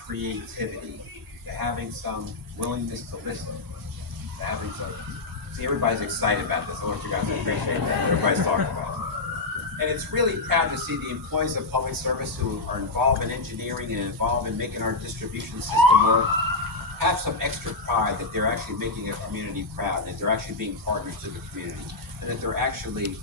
creativity, to having some willingness to listen, to having some. See, everybody's excited about this. I want you guys to appreciate that. Everybody's talking about it. And it's really proud to see the employees of public service who are involved in engineering and involved in making our distribution system work have some extra pride that they're actually making a community proud, that they're actually being partners to the community, and that they're actually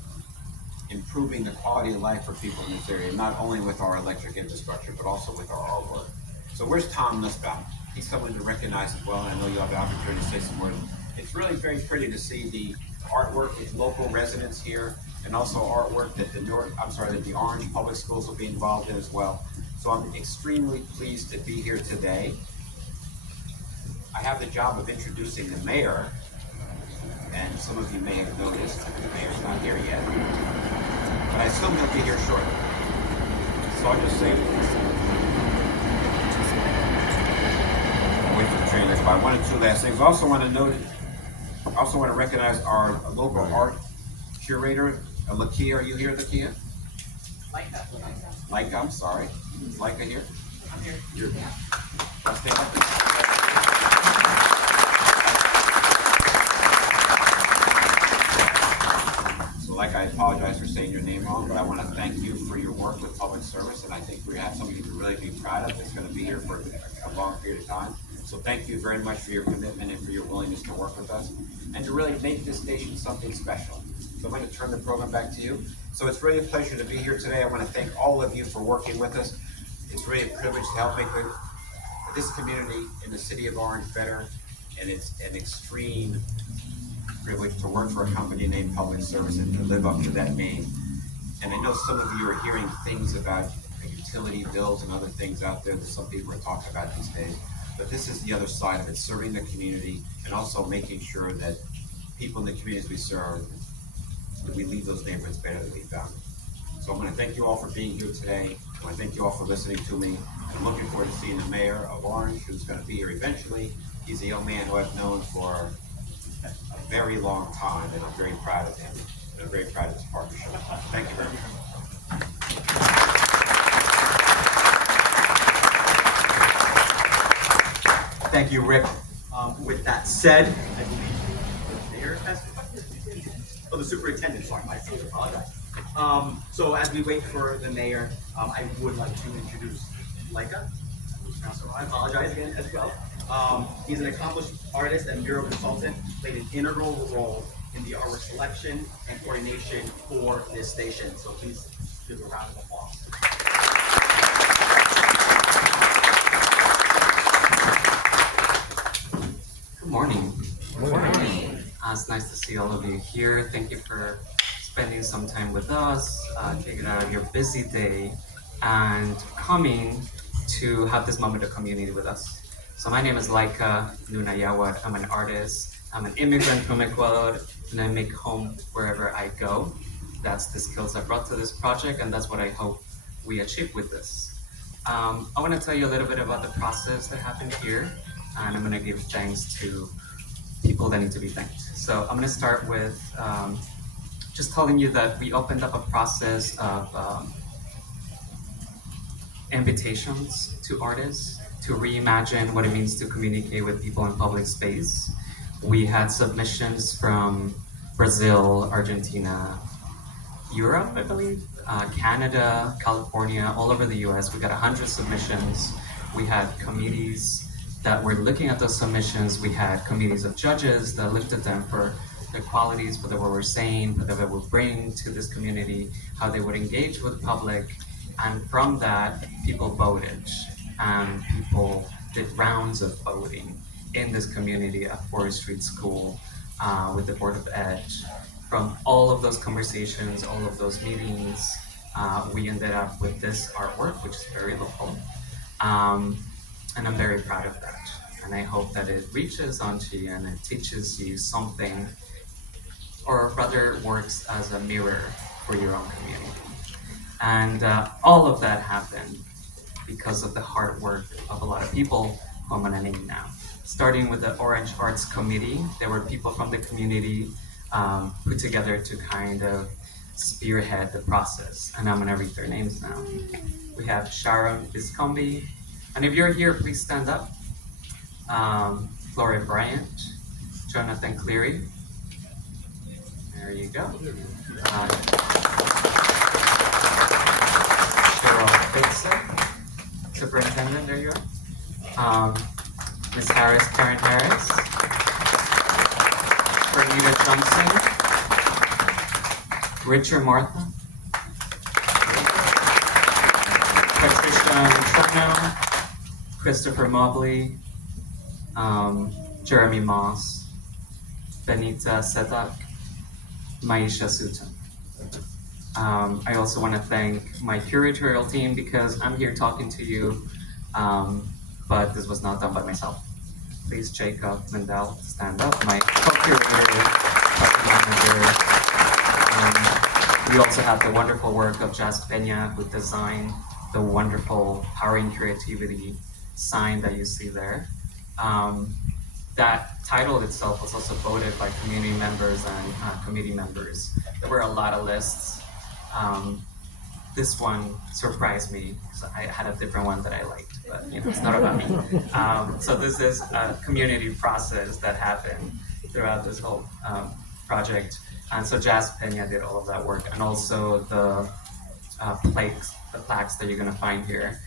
improving the quality of life for people in this area, not only with our electric infrastructure, but also with our artwork. So where's Tom Nussbaum? He's someone to recognize as well, and I know you'll have the opportunity to say some words. It's really very pretty to see the artwork with local residents here, and also artwork that the Orange Public Schools will be involved in as well. So I'm extremely pleased to be here today. I have the job of introducing the mayor, and some of you may have noticed that the mayor's not here yet, but I assume he'll be here shortly. So I'll just say, I'll wait for the train to come by. One or two last things. I also want to recognize our local art curator, Lakia. Are you here, Lakia? Laika, I'm sorry. Is Laika here? I'm here. You're here. I'll stand up and like, I apologize for saying your name wrong, but I want to thank you for your work with public service, and I think we have something to really be proud of that's going to be here for a long period of time. So thank you very much for your commitment and for your willingness to work with us and to really make this station something special. So I'm going to turn the program back to you. So it's really a pleasure to be here today. I want to thank all of you for working with us. It's really a privilege to help make this community in the city of Orange better, and it's an extreme privilege to work for a company named Public Service and to live up to that name. And I know some of you are hearing things about utility bills and other things out there that some people are talking about these days, but this is the other side of it, serving the community and also making sure that people in the communities we serve, that we leave those neighborhoods better than we found them. So I'm going to thank you all for being here today. I want to thank you all for listening to me. And I'm looking forward to seeing the mayor of Orange, who's going to be here eventually. He's a young man who I've known for a very long time, and I'm very proud of him. And I'm very proud of this partnership. Thank you very much. Thank you, Rick. With that said, I believe the mayor has the superintendent, sorry, I apologize. So as we wait for the mayor, I would like to introduce Laika. I apologize again as well. He's an accomplished artist and mural consultant, played an integral role in the artwork selection and coordination for this station. So please give a round of applause. Good morning. Good morning. It's nice to see all of you here. Thank you for spending some time with us, taking out of your busy day and coming to have this moment of community with us. So my name is Laika Lunayawat. I'm an artist. I'm an immigrant from Ecuador, and I make home wherever I go. That's the skills I brought to this project, and that's what I hope we achieve with this. I want to tell you a little bit about the process that happened here, and I'm going to give thanks to people that need to be thanked. So I'm going to start with just telling you that we opened up a process of invitations to artists to reimagine what it means to communicate with people in public space. We had submissions from Brazil, Argentina, Europe, I believe, Canada, California, all over the US. We got 100 submissions. We had committees that were looking at those submissions. We had committees of judges that looked at them for their qualities, for what we're saying, for what they would bring to this community, how they would engage with the public. And from that, people voted, and people did rounds of voting in this community at Forest Street School with the Board of Ed. From all of those conversations, all of those meetings, we ended up with this artwork, which is very local. And I'm very proud of that. And I hope that it reaches onto you and it teaches you something, or rather works as a mirror for your own community. And all of that happened because of the hard work of a lot of people who I'm gonna name now. Starting with the Orange Arts Committee, there were people from the community put together to kind of spearhead the process. And I'm gonna read their names now. We have Sharon Viscombe, And if you're here, please stand up. Gloria Bryant, Jonathan Cleary. There you go. Cheryl Fixer, Superintendent, there you are. Ms. Harris, Karen Harris. Bernita Johnson. Richard Martha. Patricia Trano. Christopher Mobley. Jeremy Moss. Benita Sedak. Maisha Sutton. I also want to thank my curatorial team because I'm here talking to you, but this was not done by myself. Please, Jacob Mendel, stand up, my co-curator, manager. We also have the wonderful work of Jazz Pena, who designed the wonderful Powering Creativity sign that you see there. That title itself was also voted by community members and committee members. There were a lot of lists. This one surprised me because I had a different one that I liked, but it's not about me. So this is a community process that happened throughout this whole project. And so Jazz Pena did all of that work, and also the plaques that you're gonna find here.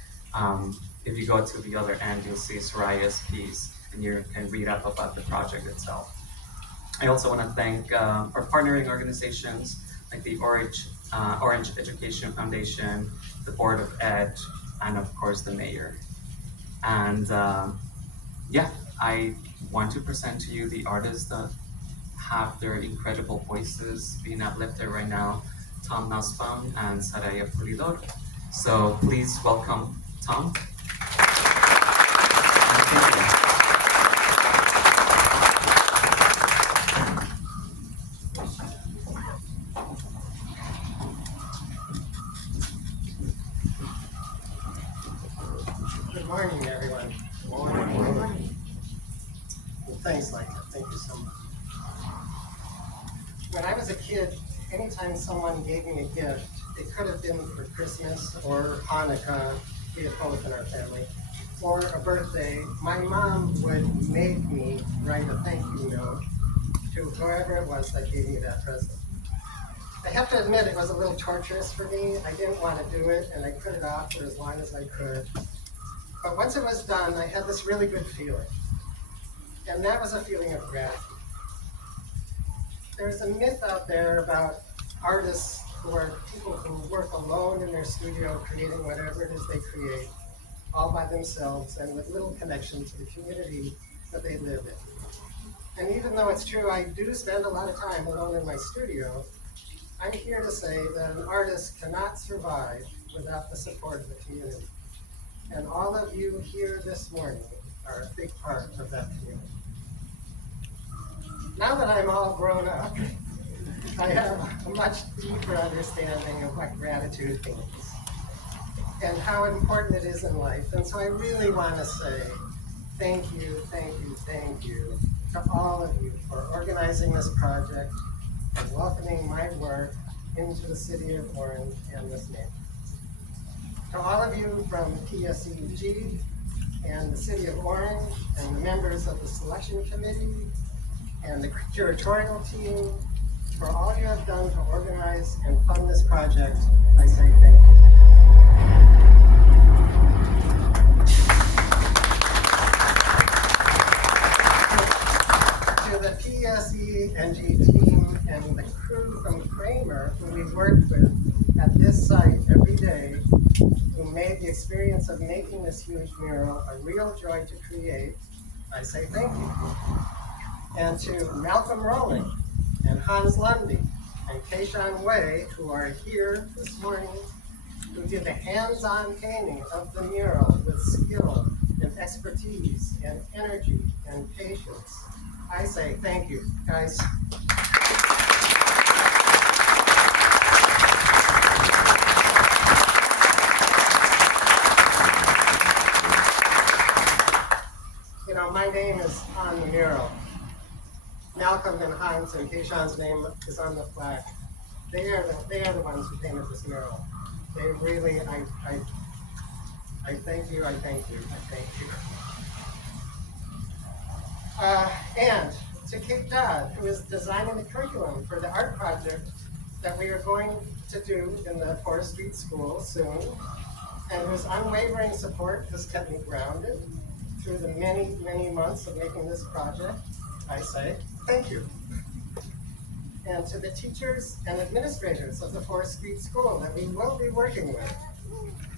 If you go to the other end, you'll see Sariyah's piece, and you can read up about the project itself. I also want to thank our partnering organizations like the Orange Education Foundation, the Board of Ed, and of course the mayor. And yeah, I want to present to you the artists that have their incredible voices being uplifted right now, Tom Nussbaum and Sariyah Polidor. So please welcome Tom. Good morning, everyone. Good morning. Well, thanks, Micah. Thank you so much. When I was a kid, anytime someone gave me a gift, it could have been for Christmas or Hanukkah, we had both in our family, or a birthday, my mom would make me write a thank you note to whoever it was that gave me that present. I have to admit it was a little torturous for me. I didn't want to do it, and I put it off for as long as I could. But once it was done, I had this really good feeling. And that was a feeling of gratitude. There's a myth out there about artists who are people who work alone in their studio creating whatever it is they create, all by themselves and with little connection to the community that they live in. And even though it's true, I do spend a lot of time alone in my studio, I'm here to say that an artist cannot survive without the support of the community. And all of you here this morning are a big part of that community. Now that I'm all grown up, I have a much deeper understanding of what gratitude means and how important it is in life. And so I really want to say thank you, thank you, thank you to all of you for organizing this project and welcoming my work into the city of Orange and this neighborhood. To all of you from PSE&G and the City of Orange and the members of the selection committee and the curatorial team, for all you have done to organize and fund this project, I say thank you. To the PSE&G team and the crew from Kramer who we worked with at this site every day, who made the experience of making this huge mural a real joy to create, I say thank you. And to Malcolm Rowling and Hans Lundy and Keishan Wei, who are here this morning, who did the hands-on painting of the mural with skill and expertise and energy and patience, I say thank you, guys. You know, my name is on the mural. Malcolm and Hans and Keishan's name is on the plaque. They are the ones who painted this mural. They really, I I thank you, I thank you, I thank you. And to Kate Dodd, who is designing the curriculum for the art project that we are going to do in the Forest Street School soon, and whose unwavering support has kept me grounded through the many, many months of making this project, I say thank you. And to the teachers and administrators of the Forest Street School that we will be working with,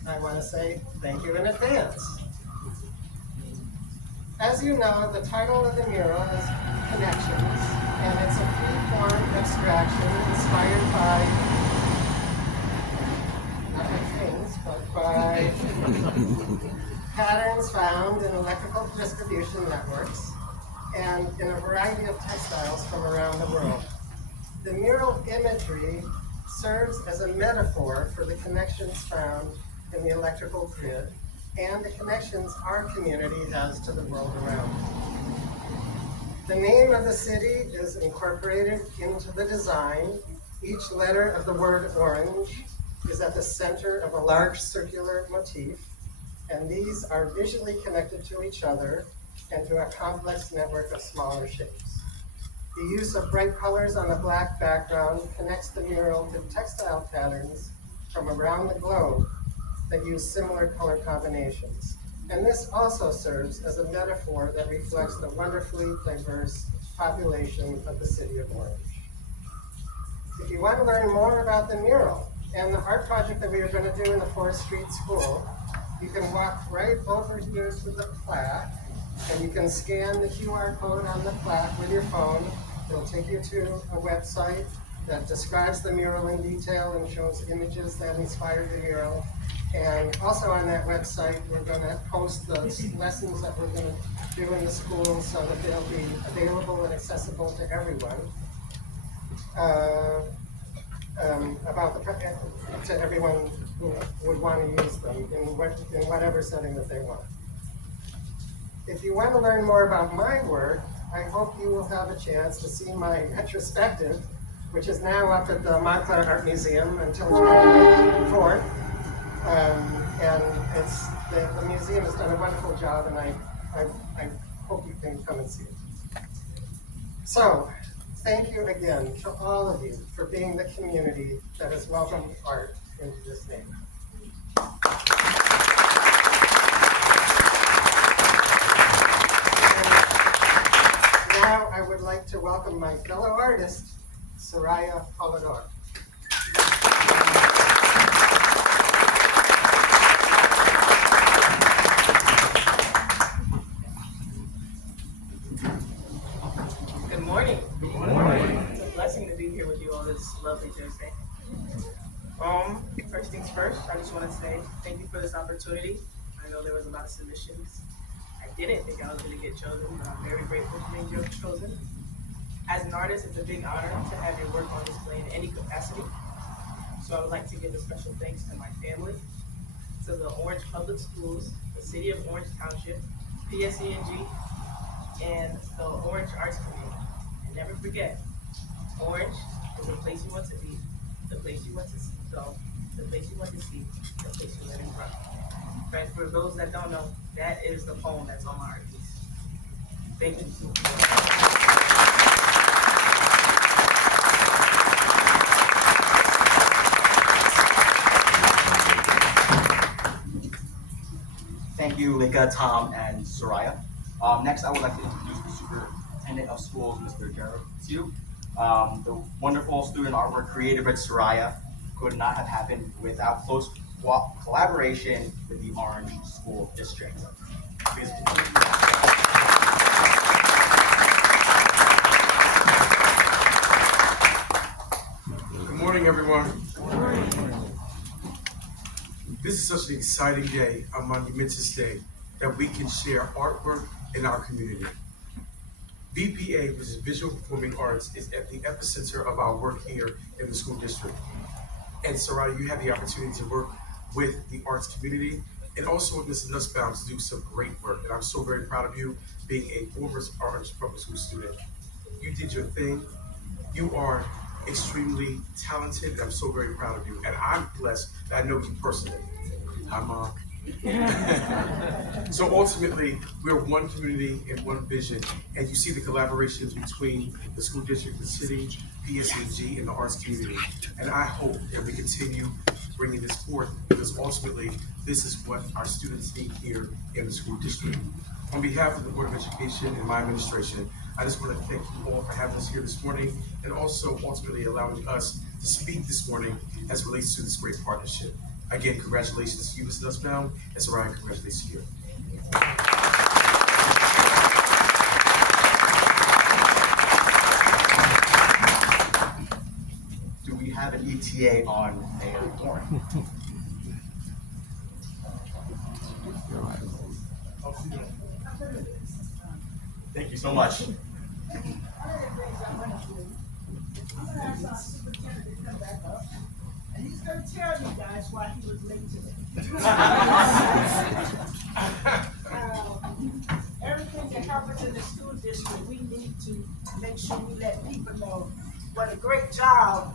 I want to say thank you in advance. As you know, the title of the mural is Connections, and it's a free-form abstraction inspired by, not by things, but by patterns found in electrical distribution networks and in a variety of textiles from around the world. The mural imagery serves as a metaphor for the connections found in the electrical grid and the connections our community has to the world around it. The name of the city is incorporated into the design. Each letter of the word orange is at the center of a large circular motif, and these are visually connected to each other and to a complex network of smaller shapes. The use of bright colors on a black background connects the mural to textile patterns from around the globe that use similar color combinations. And this also serves as a metaphor that reflects the wonderfully diverse population of the city of Orange. If you want to learn more about the mural and the art project that we are going to do in the Forest Street School, you can walk right over here to the plaque, and you can scan the QR code on the plaque with your phone. It'll take you to a website that describes the mural in detail and shows images that inspired the mural. And also on that website, we're going to post the lessons that we're going to do in the school so that they'll be available and accessible to everyone. To everyone who would want to use them in whatever setting that they want. If you want to learn more about my work, I hope you will have a chance to see my retrospective, which is now up at the Montclair Art Museum until July 4th. And the museum has done a wonderful job, and I hope you can come and see it. So, thank you again to all of you for being the community that has welcomed art into this neighborhood. And now I would like to welcome my fellow artist, Sariyah Polidor. Good morning. Good morning. It's a blessing to be here with you all this lovely Thursday. First things first, I just want to say thank you for this opportunity. I know there was a lot of submissions. I didn't think I was going to get chosen, but I'm very grateful for being chosen. As an artist, it's a big honor to have your work on display in any capacity. So I would like to give a special thanks to my family, to the Orange Public Schools, the City of Orange Township, PSE&G, and the Orange Arts Community. And never forget, Orange is the place you want to be, the place you want to go, the place you want to see, the place you live and grow. Friends, for those that don't know, that is the poem that's on my art piece. Thank you. Thank you, Lika, Tom, and Sariyah. Next, I would like to introduce the Superintendent of Schools, Mr. Jared Siu. The wonderful student artwork created by Sariyah could not have happened without close collaboration with the Orange School District. Please. Good morning, everyone. Good morning. This is such an exciting day, a monumentous day, that we can share artwork in our community. VPA, which is Visual Performing Arts, is at the epicenter of our work here in the school district. And Sariyah, you have the opportunity to work with the arts community and also with Mr. Nussbaum to do some great work. And I'm so very proud of you being a former Orange Public School student. You did your thing. You are extremely talented, and I'm so very proud of you. And I'm blessed that I know you personally. I'm So ultimately, we're one community and one vision, and you see the collaborations between the school district, the city, PSE&G, and the arts community. And I hope that we continue bringing this forth, because ultimately, this is what our students need here in the school district. On behalf of the Board of Education and my administration, I just want to thank you all for having us here this morning, and also ultimately allowing us to speak this morning as it relates to this great partnership. Again, congratulations to you, Mr. Nussbaum, and Sariyah, congratulations to you. Do we have an ETA on Mayor Warren? Thank you so much. And he's gonna tell you guys why he was late today. Everything that happens in the school district, we need to make sure we let people know what a great job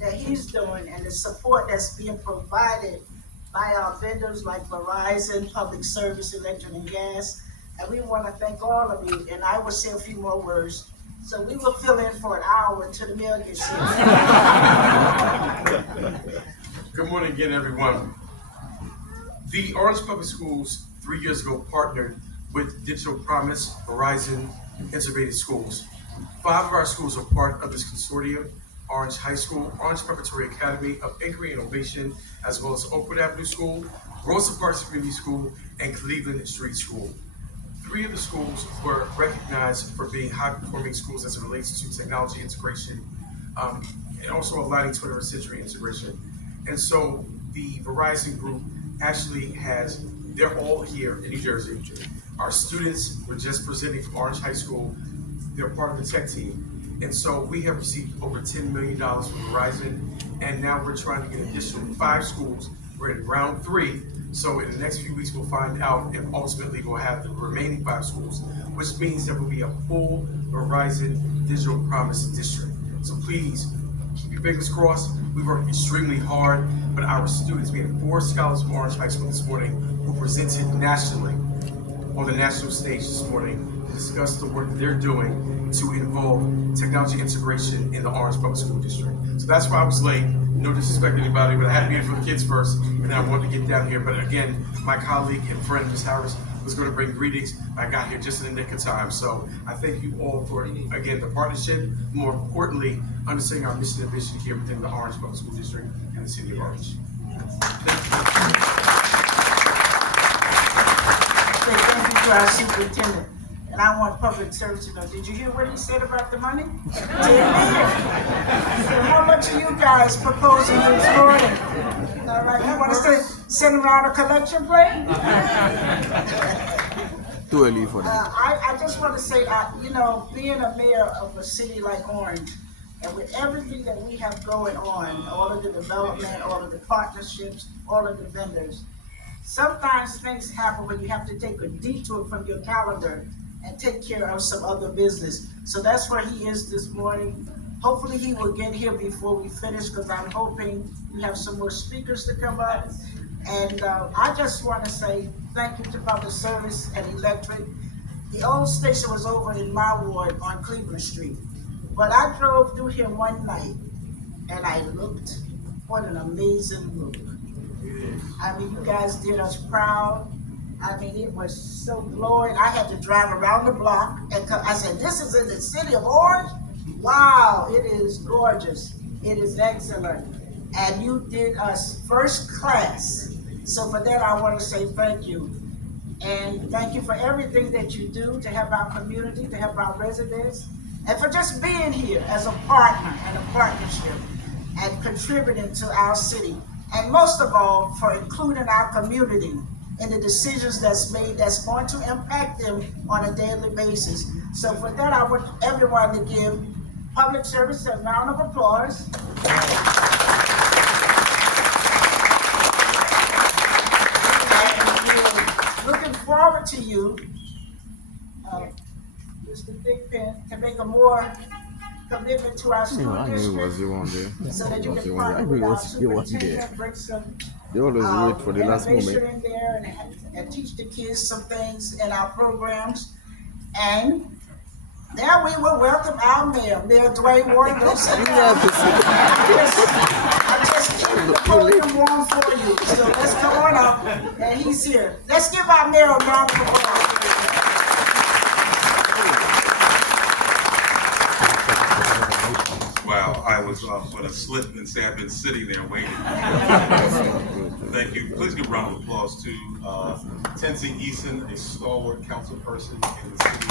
that he's doing and the support that's being provided by our vendors like Verizon, Public Service, Electric and Gas. And we want to thank all of you, and I will say a few more words. So we will fill in for an hour until the mail gets here. Good morning again, everyone. The Orange Public Schools 3 years ago partnered with Digital Promise, Verizon, Integrated Schools. 5 of our schools are part of this consortium: Orange High School, Orange Preparatory Academy of Inquiry and Innovation, as well as Oakwood Avenue School, Rosa Parks Community School, and Cleveland Street School. 3 of the schools were recognized for being high-performing schools as it relates to technology integration, and also aligning 21st century integration. And so the Verizon group actually they're all here in New Jersey. Our students were just presenting from Orange High School. They're part of the tech team. And so we have received over $10 million from Verizon, and now we're trying to get additional 5 schools. We're in round 3. So in the next few weeks, we'll find out, and ultimately we'll have the remaining 5 schools, which means there will be a full Verizon Digital Promise district. So please, keep your fingers crossed. We worked extremely hard, but our students, we had 4 scholars from Orange High School this morning who presented nationally on the national stage this morning to discuss the work that they're doing to involve technology integration in the Orange Public School District. So that's why I was late. No disrespect to anybody, but I had to be here for the kids first, and I wanted to get down here. But again, my colleague and friend, Ms. Harris, was going to bring greetings. I got here just in the nick of time. So I thank you all for, again, the partnership, more importantly, understanding our mission and vision here within the Orange Public School District and the City of Orange. Thank Thank you to our superintendent. And I want public service to know, did you hear what he said about the money? 10 million. So how much are you guys proposing this morning? All right, you want us to send around a collection plate? Too early for that. I just want to say, you know, being a mayor of a city like Orange, and with everything that we have going on, all of the development, all of the partnerships, all of the vendors, sometimes things happen when you have to take a detour from your calendar and take care of some other business. So that's where he is this morning. Hopefully he will get here before we finish, because I'm hoping we have some more speakers to come up. And I just want to say thank you to Public Service and Electric. The old station was over in my ward on Cleveland Street. But I drove through here one night and I looked. What an amazing look. I mean, you guys did us proud. I mean, it was so glowing. I had to drive around the block and I said, this is in the city of Orange? Wow, it is gorgeous. It is excellent. And you did us first class. So for that, I want to say thank you. And thank you for everything that you do to help our community, to help our residents, and for just being here as a partner and a partnership and contributing to our city. And most of all, for including our community in the decisions that's made that's going to impact them on a daily basis. So for that, I want everyone to give Public Service a round of applause. Looking forward to you, Mr. Thigpen, to make a more commitment to our school district so that you can partner with our superintendent, bring some They always wait for the last innovation moment. in there and teach the kids some things in our programs. And there we will welcome our mayor, Mayor Dwayne Ward. Don't sit You down. have to I just keep the podium warm for you. So let's come on up. And he's here. Let's give our mayor a round of applause. Wow, I was going to slip and say I've been sitting there waiting. Thank you. Please give a round of applause to Tenzing Eason, a stalwart council person in the city.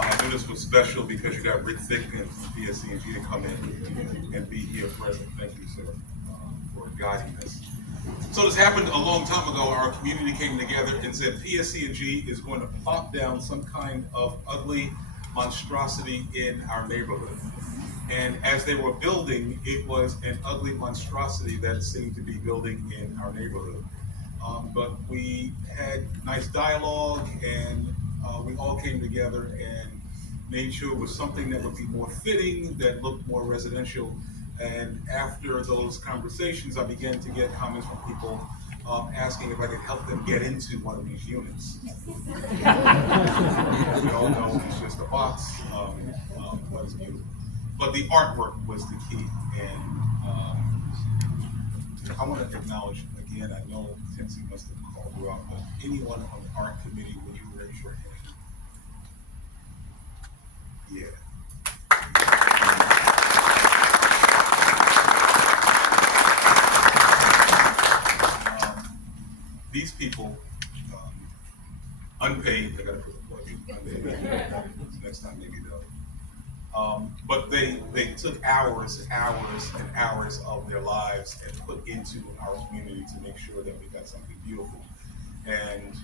I knew this was special because you got Rick Thickman from PSE&G to come in and be here present. Thank you, sir, for guiding us. So this happened a long time ago. Our community came together and said PSE&G is going to plop down some kind of ugly monstrosity in our neighborhood. And as they were building, it was an ugly monstrosity that seemed to be building in our neighborhood. But we had nice dialogue, and we all came together and made sure it was something that would be more fitting, that looked more residential. And after those conversations, I began to get comments from people asking if I could help them get into one of these units. We all know it's just a box, but it's beautiful. But the artwork was the key. And I want to acknowledge, again, I know Tenzing must have called you out, but anyone on the art committee, when you raise your hand? Yeah. These people, unpaid, I gotta put a plug in, unpaid. Next time maybe they'll. But they took hours and hours and hours of their lives and put into our community to make sure that we got something beautiful. And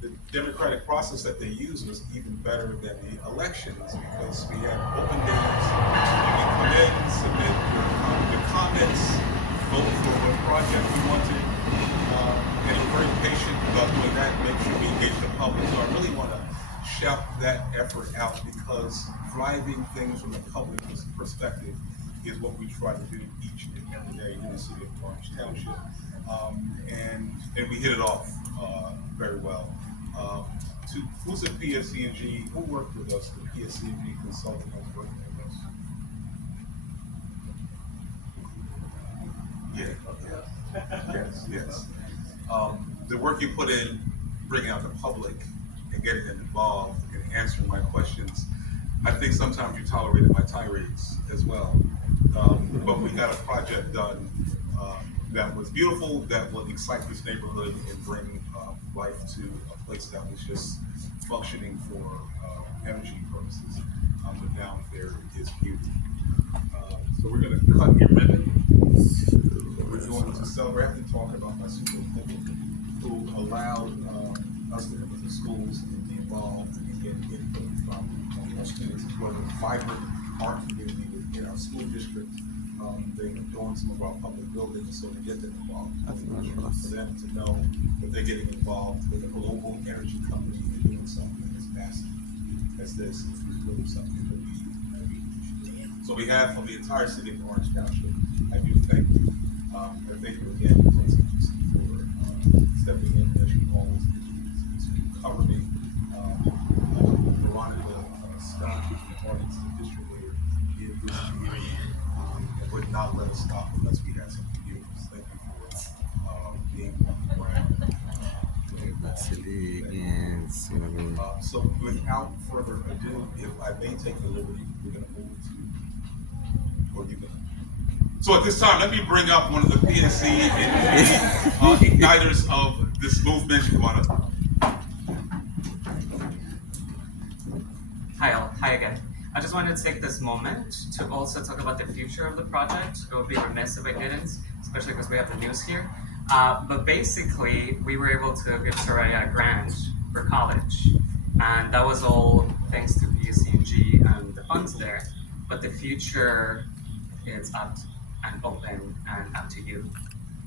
the democratic process that they used was even better than the elections, because we had open days. You could come in, submit your comments, vote for what project you wanted. And we're very patient about doing that, make sure we engage the public. So I really want to shout that effort out, because driving things from the public perspective is what we try to do each and every day in the city of Orange Township. And we hit it off very well. Who's at PSE&G? Who worked with us? The PSE&G consultant was working with us. Yeah. Yes. The work you put in, bringing out the public and getting them involved and answering my questions. I think sometimes you tolerated my tirades as well. But we got a project done that was beautiful, that would excite this neighborhood and bring life to a place that was just functioning for energy purposes. But now there is beauty. So we're going to cut your ribbon. We're going to celebrate and talk about my superintendent, who allowed us to come to the schools and be involved and get input from our students, as well as a vibrant art community within our school district. They adorn some of our public buildings, so we get them involved. For them to know that they're getting involved with a global energy company and doing something as massive as this is really something that we should do. So we have, from the entire city of Orange Township, I do thank you. And thank you again for stepping in as you always do to cover me. Veronica Scott, the audience, the district leader in this community, and would not let us stop unless we had something new. Thank you for being on the ground. So without further ado, if I may take the liberty, we're going to move to, or you can. So at this time, let me bring up one of the PSE and igniters of this movement. Come on up. Hi all, hi again. I just wanted to take this moment to also talk about the future of the project. It would be remiss if I didn't, especially because we have the news here. But basically, we were able to give Sariyah a grant for college. And that was all thanks to PSE&G and the funds there. But the future is up and open and up to you.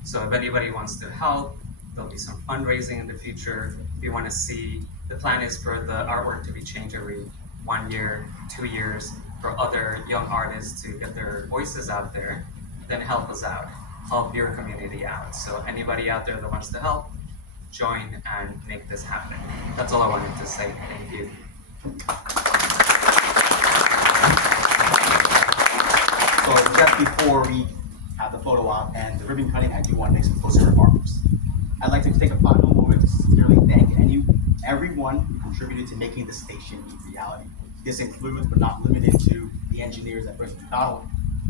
So if anybody wants to help, there'll be some fundraising in the future. If you want to see, the plan is for the artwork to be changed every 1 year, 2 years, for other young artists to get their voices out there, then help us out. Help your community out. So anybody out there that wants to help, join and make this happen. That's all I wanted to say. Thank you. So just before we have the photo op and the ribbon cutting, I do want to make some closing remarks. I'd like to take a final moment to sincerely thank everyone who contributed to making this station a reality. This includes, but not limited to, the engineers at Bristol McDonald,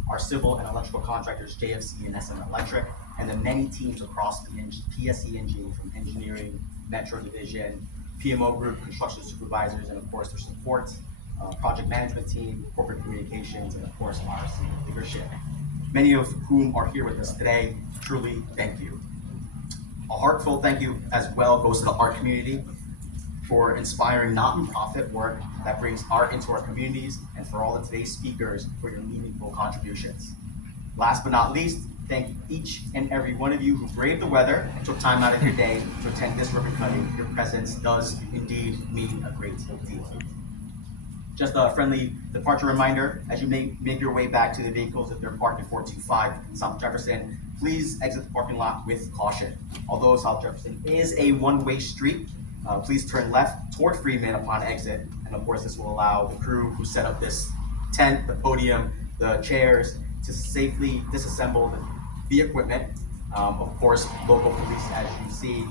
our civil and electrical contractors, JFC and SM Electric, and the many teams across the PSE&G, from engineering, Metro Division, PMO Group, construction supervisors, and of course their support, project management team, corporate communications, and of course our senior leadership, many of whom are here with us today. Truly, thank you. A heartfelt thank you as well goes to the art community for inspiring not-for-profit work that brings art into our communities, and for all of today's speakers for your meaningful contributions. Last but not least, thank each and every one of you who braved the weather and took time out of your day to attend this ribbon cutting. Your presence does indeed mean a great deal. Just a friendly departure reminder, as you may make your way back to the vehicles if they're parked at 425 South Jefferson, please exit the parking lot with caution. Although South Jefferson is a one-way street, please turn left toward Freeman upon exit, and of course this will allow the crew who set up this tent, the podium, the chairs, to safely disassemble the equipment. Of course, local police, as you see,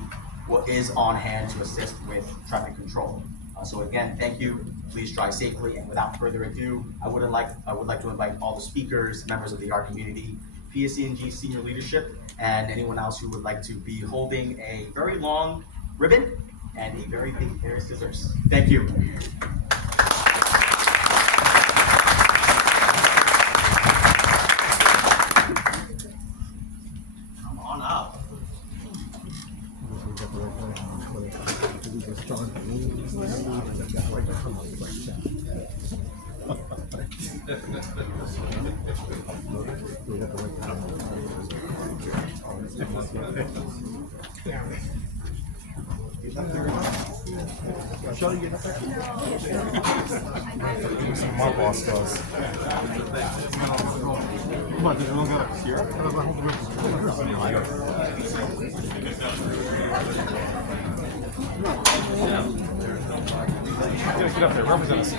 is on hand to assist with traffic control. So again, thank you. Please drive safely. And without further ado, I would like to invite all the speakers, members of the art community, PSE&G senior leadership, and anyone else who would like to be holding a very long ribbon and a very big pair of scissors. Thank you. Come on up. My boss does. Come on, did everyone got here? Get up there, represent us.